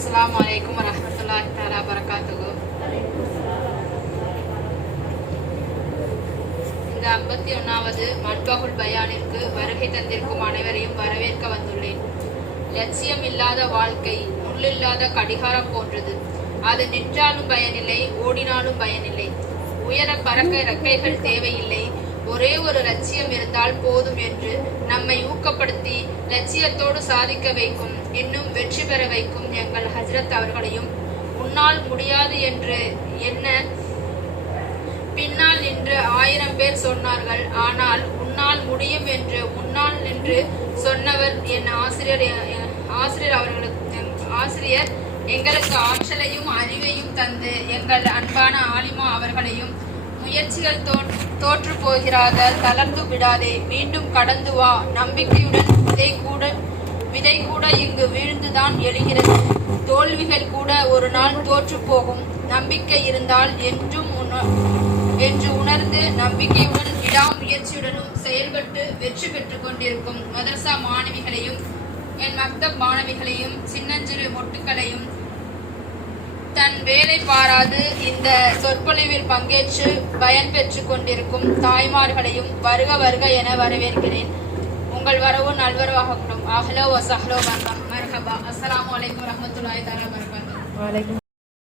அஸ்லாம் வலைக்கம் வரஹ்மத்துல்லாஹி தஆலா வரகாத்துகு இந்த ஐம்பத்தி ஒன்றாவது மட்பகுல் பயானிற்கு வருகை தந்திருக்கும் அனைவரையும் வரவேற்க வந்துள்ளேன். லட்சியம் இல்லாத வாழ்க்கை முள்ளில்லாத கடிகாரம் போன்றது. அது நின்றாலும் பயனில்லை ஓடினாலும் பயனில்லை. உயர பறக்க இறக்கைகள் தேவையில்லை. ஒரே ஒரு லட்சியம் இருந்தால் போதும் என்று ஊக்கப்படுத்தி லட்சியத்தோடு சாதிக்க வைக்கும் இன்னும் வெற்றி பெற வைக்கும் எங்கள் ஹஜரத் அவர்களையும். உன்னால் முடியாது என்று என்ன? பின்னால் நின்று ஆயிரம் பேர் சொன்னார்கள். ஆனால் உன்னால் முடியும் என்று முன்னால் நின்று சொன்னவர் என் ஆசிரியர் ஆசிரியர் அவர்களுக்கு ஆசிரியர் எங்களுக்கு ஆற்றலையும் அறிவையும் தந்து எங்கள் அன்பான ஆலிமா அவர்களையும் முயற்சிகள் தோற்று போகிறார்கள் தளர்ந்து விடாதே. மீண்டும் கடந்து வா. நம்பிக்கையுடன் விதை கூட விதை கூட இங்கு வீழ்ந்துதான் எழுகிறது. தோல்விகள் கூட ஒரு நாள் தோற்று போகும் நம்பிக்கை இருந்தால் என்றும் உண- என்று உணர்ந்து நம்பிக்கையுடன் விடாமுயற்சியுடனும் செயல்பட்டு வெற்றி பெற்றுக் கொண்டிருக்கும் மதரசா மாணவிகளையும் என் மக்தப் மாணவிகளையும் சின்னஞ்சிறு மொட்டுக்களையும் தன் வேலை பாராது இந்த சொற்பொழிவில் பங்கேற்று பயன் பெற்றுக் கொண்டிருக்கும் தாய்மார்களையும் வருக வருக என வரவேற்கிறேன். உங்கள் வரவு நல்வரவாகட்டும். அஹ்லோ வசஹ்லோ வர்கம் மர்ஹபா அஸ்லாம் வலைக்கம் ரஹமத்துல்லாய் தாலா வபரகாத்துஹு